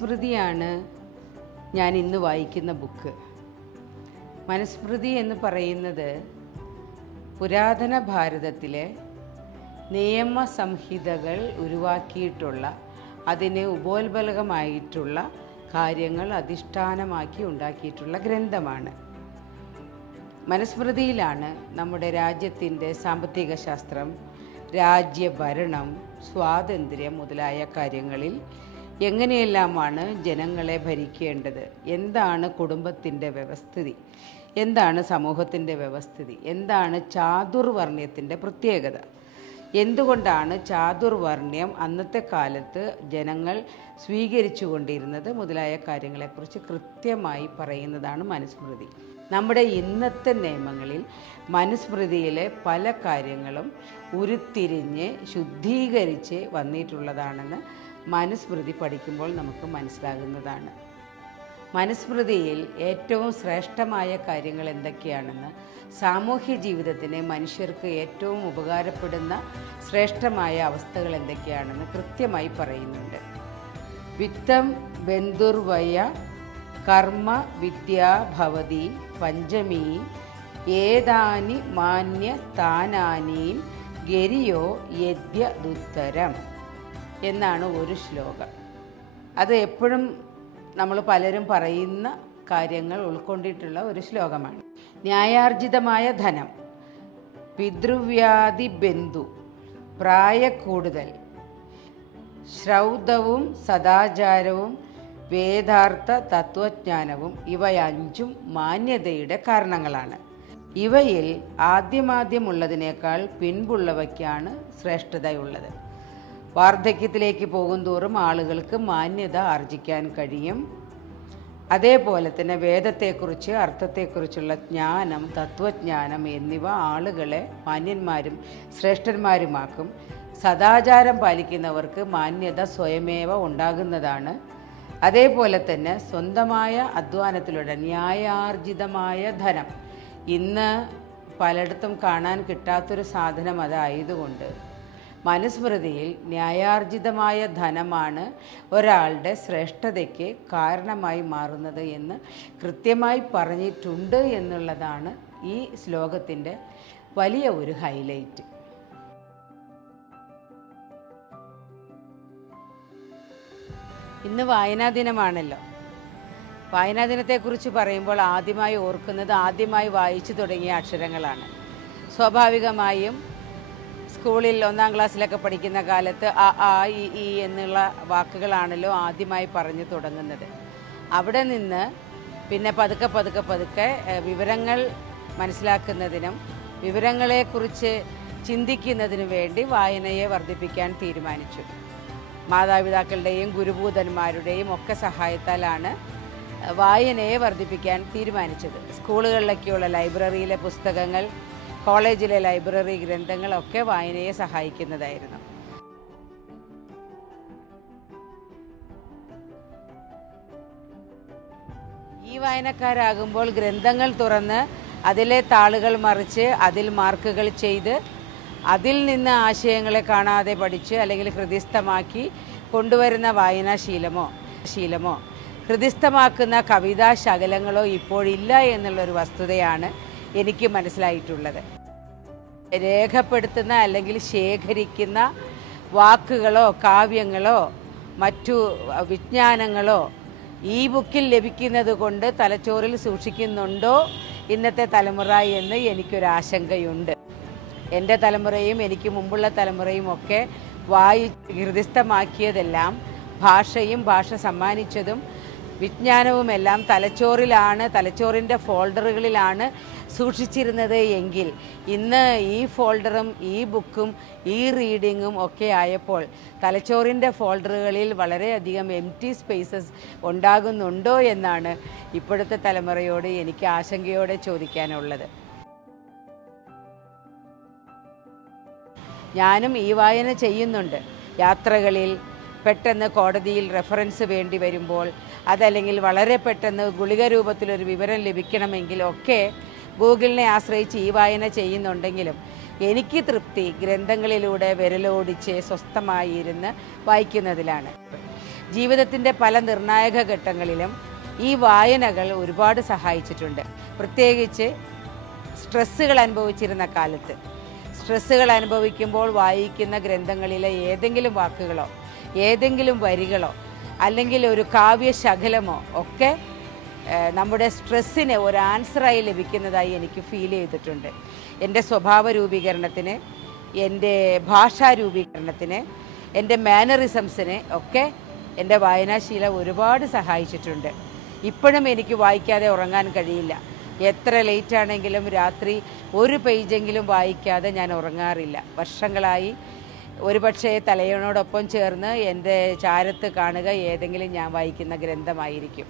മനുസ്മൃതിയാണ് ഞാൻ ഇന്ന് വായിക്കുന്ന ബുക്ക്. മനുസ്മൃതി എന്ന് പറയുന്നത് പുരാതന ഭാരതത്തിലെ നിയമസംഹിതകൾ ഉരുവാക്കിയിട്ടുള്ള, അതിന് ഉപോത്ബലകമായിട്ടുള്ള കാര്യങ്ങൾ അധിഷ്ഠാനമാക്കി ഉണ്ടാക്കിയിട്ടുള്ള ഗ്രന്ഥമാണ്. മനുസ്മൃതിയിലാണ് നമ്മുടെ രാജ്യത്തിൻ്റെ സാമ്പത്തിക ശാസ്ത്രം, രാജ്യഭരണം, സ്വാതന്ത്ര്യം മുതലായ കാര്യങ്ങളിൽ എങ്ങനെയെല്ലാമാണ് ജനങ്ങളെ ഭരിക്കേണ്ടത്, എന്താണ് കുടുംബത്തിൻ്റെ വ്യവസ്ഥിതി, എന്താണ് സമൂഹത്തിൻ്റെ വ്യവസ്ഥിതി, എന്താണ് ചാതുർവർണ്ണ്യത്തിൻ്റെ പ്രത്യേകത, എന്തുകൊണ്ടാണ് ചാതുർവർണ്ണ്യം അന്നത്തെ കാലത്ത് ജനങ്ങൾ സ്വീകരിച്ചു കൊണ്ടിരുന്നത് മുതലായ കാര്യങ്ങളെക്കുറിച്ച് കൃത്യമായി പറയുന്നതാണ് മനുസ്മൃതി. നമ്മുടെ ഇന്നത്തെ നിയമങ്ങളിൽ മനുസ്മൃതിയിലെ പല കാര്യങ്ങളും ഉരുത്തിരിഞ്ഞ് ശുദ്ധീകരിച്ച് വന്നിട്ടുള്ളതാണെന്ന് മനുസ്മൃതി പഠിക്കുമ്പോൾ നമുക്ക് മനസ്സിലാകുന്നതാണ്. മനുസ്മൃതിയിൽ ഏറ്റവും ശ്രേഷ്ഠമായ കാര്യങ്ങൾ എന്തൊക്കെയാണെന്ന്, സാമൂഹ്യ ജീവിതത്തിന് മനുഷ്യർക്ക് ഏറ്റവും ഉപകാരപ്പെടുന്ന ശ്രേഷ്ഠമായ അവസ്ഥകൾ എന്തൊക്കെയാണെന്ന് കൃത്യമായി പറയുന്നുണ്ട്. വിത്തം ബന്ധുർവയ കർമ്മ വിദ്യാ ഭവതി പഞ്ചമി ഏതാനി മാന്യ സ്ഥാനാനീൻ ഗരിയോ യദ്യദുത്തരം എന്നാണ് ഒരു ശ്ലോകം. അത് എപ്പോഴും നമ്മൾ പലരും പറയുന്ന കാര്യങ്ങൾ ഉൾക്കൊണ്ടിട്ടുള്ള ഒരു ശ്ലോകമാണ്. ന്യായാർജിതമായ ധനം, പിതൃവ്യാധി ബന്ധു, പ്രായക്കൂടുതൽ, ശ്രൗതവും സദാചാരവും വേദാർത്ഥ തത്വജ്ഞാനവും ഇവയഞ്ചും മാന്യതയുടെ കാരണങ്ങളാണ്. ഇവയിൽ ആദ്യമുള്ളതിനേക്കാൾ പിൻപുള്ളവയ്ക്കാണ് ശ്രേഷ്ഠതയുള്ളത്. വാർദ്ധക്യത്തിലേക്ക് പോകുന്തോറും ആളുകൾക്ക് മാന്യത ആർജിക്കാൻ കഴിയും. അതേപോലെ തന്നെ വേദത്തെക്കുറിച്ച്, അർത്ഥത്തെക്കുറിച്ചുള്ള ജ്ഞാനം, തത്വജ്ഞാനം എന്നിവ ആളുകളെ മാന്യന്മാരും ശ്രേഷ്ഠന്മാരുമാക്കും. സദാചാരം പാലിക്കുന്നവർക്ക് മാന്യത സ്വയമേവ ഉണ്ടാകുന്നതാണ്. അതേപോലെ തന്നെ സ്വന്തമായ അധ്വാനത്തിലൂടെ ന്യായാർജിതമായ ധനം, ഇന്ന് പലയിടത്തും കാണാൻ കിട്ടാത്തൊരു സാധനം അതായതുകൊണ്ട് മനുസ്മൃതിയിൽ ന്യായാർജിതമായ ധനമാണ് ഒരാളുടെ ശ്രേഷ്ഠതയ്ക്ക് കാരണമായി മാറുന്നത് എന്ന് കൃത്യമായി പറഞ്ഞിട്ടുണ്ട് എന്നുള്ളതാണ് ഈ ശ്ലോകത്തിൻ്റെ വലിയ ഒരു ഹൈലൈറ്റ്. ഇന്ന് വായനാ ദിനമാണല്ലോ. വായനാ ദിനത്തെക്കുറിച്ച് പറയുമ്പോൾ ആദ്യമായി ഓർക്കുന്നത്, ആദ്യമായി വായിച്ചു തുടങ്ങിയ അക്ഷരങ്ങളാണ്. സ്വാഭാവികമായും സ്കൂളിൽ 1ാം ക്ലാസ്സിലൊക്കെ പഠിക്കുന്ന കാലത്ത് അ ആ ഇ ഈ എന്നുള്ള വാക്കുകളാണല്ലോ ആദ്യമായി പറഞ്ഞു തുടങ്ങുന്നത്. അവിടെ നിന്ന് പിന്നെ പതുക്കെ വിവരങ്ങൾ മനസ്സിലാക്കുന്നതിനും വിവരങ്ങളെക്കുറിച്ച് ചിന്തിക്കുന്നതിനും വേണ്ടി വായനയെ വർദ്ധിപ്പിക്കാൻ തീരുമാനിച്ചു. മാതാപിതാക്കളുടെയും ഗുരുഭൂതന്മാരുടെയും ഒക്കെ സഹായത്താലാണ് വായനയെ വർദ്ധിപ്പിക്കാൻ തീരുമാനിച്ചത്. സ്കൂളുകളിലൊക്കെയുള്ള ലൈബ്രറിയിലെ പുസ്തകങ്ങൾ, കോളേജിലെ ലൈബ്രറി ഗ്രന്ഥങ്ങളൊക്കെ വായനയെ സഹായിക്കുന്നതായിരുന്നു. ഈ വായനക്കാരാകുമ്പോൾ ഗ്രന്ഥങ്ങൾ തുറന്ന് അതിലെ താളുകൾ മറിച്ച് അതിൽ മാർക്കുകൾ ചെയ്ത് അതിൽ നിന്ന് ആശയങ്ങളെ കാണാതെ പഠിച്ച് അല്ലെങ്കിൽ ഹൃദിസ്ഥമാക്കി കൊണ്ടുവരുന്ന വായനാശീലമോ ഹൃദിസ്ഥമാക്കുന്ന കവിതാ ശകലങ്ങളോ ഇപ്പോഴില്ല എന്നുള്ളൊരു വസ്തുതയാണ് എനിക്ക് മനസ്സിലായിട്ടുള്ളത്. രേഖപ്പെടുത്തുന്ന അല്ലെങ്കിൽ ശേഖരിക്കുന്ന വാക്കുകളോ കാവ്യങ്ങളോ മറ്റു വിജ്ഞാനങ്ങളോ ഈ ബുക്കിൽ ലഭിക്കുന്നത് കൊണ്ട് തലച്ചോറിൽ സൂക്ഷിക്കുന്നുണ്ടോ ഇന്നത്തെ തലമുറ എന്ന് എനിക്കൊരാശങ്കയുണ്ട്. എൻ്റെ തലമുറയും എനിക്ക് മുമ്പുള്ള തലമുറയും ഒക്കെ ഹൃദിസ്ഥമാക്കിയതെല്ലാം ഭാഷയും ഭാഷ സമ്മാനിച്ചതും വിജ്ഞാനവുമെല്ലാം തലച്ചോറിലാണ്, തലച്ചോറിൻ്റെ ഫോൾഡറുകളിലാണ് സൂക്ഷിച്ചിരുന്നത് എങ്കിൽ ഇന്ന് ഈ ഫോൾഡറും ഈ ബുക്കും ഈ റീഡിങ്ങും ഒക്കെ ആയപ്പോൾ തലച്ചോറിൻ്റെ ഫോൾഡറുകളിൽ വളരെയധികം എംപ്റ്റി സ്പേസസ് ഉണ്ടാകുന്നുണ്ടോ എന്നാണ് ഇപ്പോഴത്തെ തലമുറയോട് എനിക്ക് ആശങ്കയോടെ ചോദിക്കാനുള്ളത്. ഞാനും ഈ വായന ചെയ്യുന്നുണ്ട്. യാത്രകളിൽ പെട്ടെന്ന് കോടതിയിൽ റെഫറൻസ് വേണ്ടി വരുമ്പോൾ, അതല്ലെങ്കിൽ വളരെ പെട്ടെന്ന് ഗുളിക രൂപത്തിലൊരു വിവരം ലഭിക്കണമെങ്കിൽ ഒക്കെ ഗൂഗിളിനെ ആശ്രയിച്ച് ഈ വായന ചെയ്യുന്നുണ്ടെങ്കിലും എനിക്ക് തൃപ്തി ഗ്രന്ഥങ്ങളിലൂടെ വിരലോടിച്ച് സ്വസ്ഥമായി ഇരുന്ന് വായിക്കുന്നതിലാണ്. ജീവിതത്തിൻ്റെ പല നിർണായക ഘട്ടങ്ങളിലും ഈ വായനകൾ ഒരുപാട് സഹായിച്ചിട്ടുണ്ട്. പ്രത്യേകിച്ച് സ്ട്രെസ്സുകൾ അനുഭവിച്ചിരുന്ന കാലത്ത്. സ്ട്രെസ്സുകൾ അനുഭവിക്കുമ്പോൾ വായിക്കുന്ന ഗ്രന്ഥങ്ങളിലെ ഏതെങ്കിലും വാക്കുകളോ ഏതെങ്കിലും വരികളോ അല്ലെങ്കിൽ ഒരു കാവ്യശകലമോ ഒക്കെ നമ്മുടെ സ്ട്രെസ്സിന് ഒരു ആൻസറായി ലഭിക്കുന്നതായി എനിക്ക് ഫീൽ ചെയ്തിട്ടുണ്ട്. എൻ്റെ സ്വഭാവ രൂപീകരണത്തിന്, എൻ്റെ ഭാഷാ രൂപീകരണത്തിന്, എൻ്റെ മാനറിസംസിന് ഒക്കെ എൻ്റെ വായനാശീലം ഒരുപാട് സഹായിച്ചിട്ടുണ്ട്. ഇപ്പോഴും എനിക്ക് വായിക്കാതെ ഉറങ്ങാൻ കഴിയില്ല. എത്ര ലേറ്റാണെങ്കിലും രാത്രി ഒരു പേജെങ്കിലും വായിക്കാതെ ഞാൻ ഉറങ്ങാറില്ല. വർഷങ്ങളായി ഒരുപക്ഷെ തലയണോടൊപ്പം ചേർന്ന് എൻ്റെ ചാരത്ത് കാണുക ഏതെങ്കിലും ഞാൻ വായിക്കുന്ന ഗ്രന്ഥമായിരിക്കും.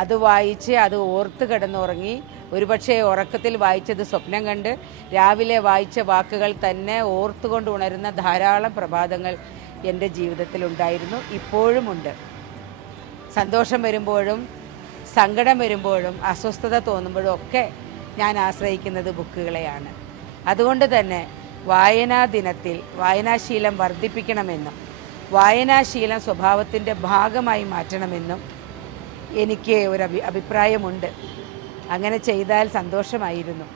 അത് വായിച്ച് അത് ഓർത്ത് കിടന്നുറങ്ങി, ഒരുപക്ഷെ ഉറക്കത്തിൽ വായിച്ചത് സ്വപ്നം കണ്ട് രാവിലെ വായിച്ച വാക്കുകൾ തന്നെ ഓർത്തുകൊണ്ട് ഉണരുന്ന ധാരാളം പ്രഭാതങ്ങൾ എൻ്റെ ജീവിതത്തിലുണ്ടായിരുന്നു, ഇപ്പോഴുമുണ്ട്. സന്തോഷം വരുമ്പോഴും സങ്കടം വരുമ്പോഴും അസ്വസ്ഥത തോന്നുമ്പോഴും ഒക്കെ ഞാൻ ആശ്രയിക്കുന്നത് ബുക്കുകളെയാണ്. അതുകൊണ്ട് തന്നെ വായനാ ദിനത്തിൽ വായനാശീലം വർദ്ധിപ്പിക്കണമെന്നും വായനാശീലം സ്വഭാവത്തിൻ്റെ ഭാഗമായി മാറ്റണമെന്നും എനിക്ക് ഒരു അഭിപ്രായമുണ്ട്. അങ്ങനെ ചെയ്താൽ സന്തോഷമായിരുന്നു.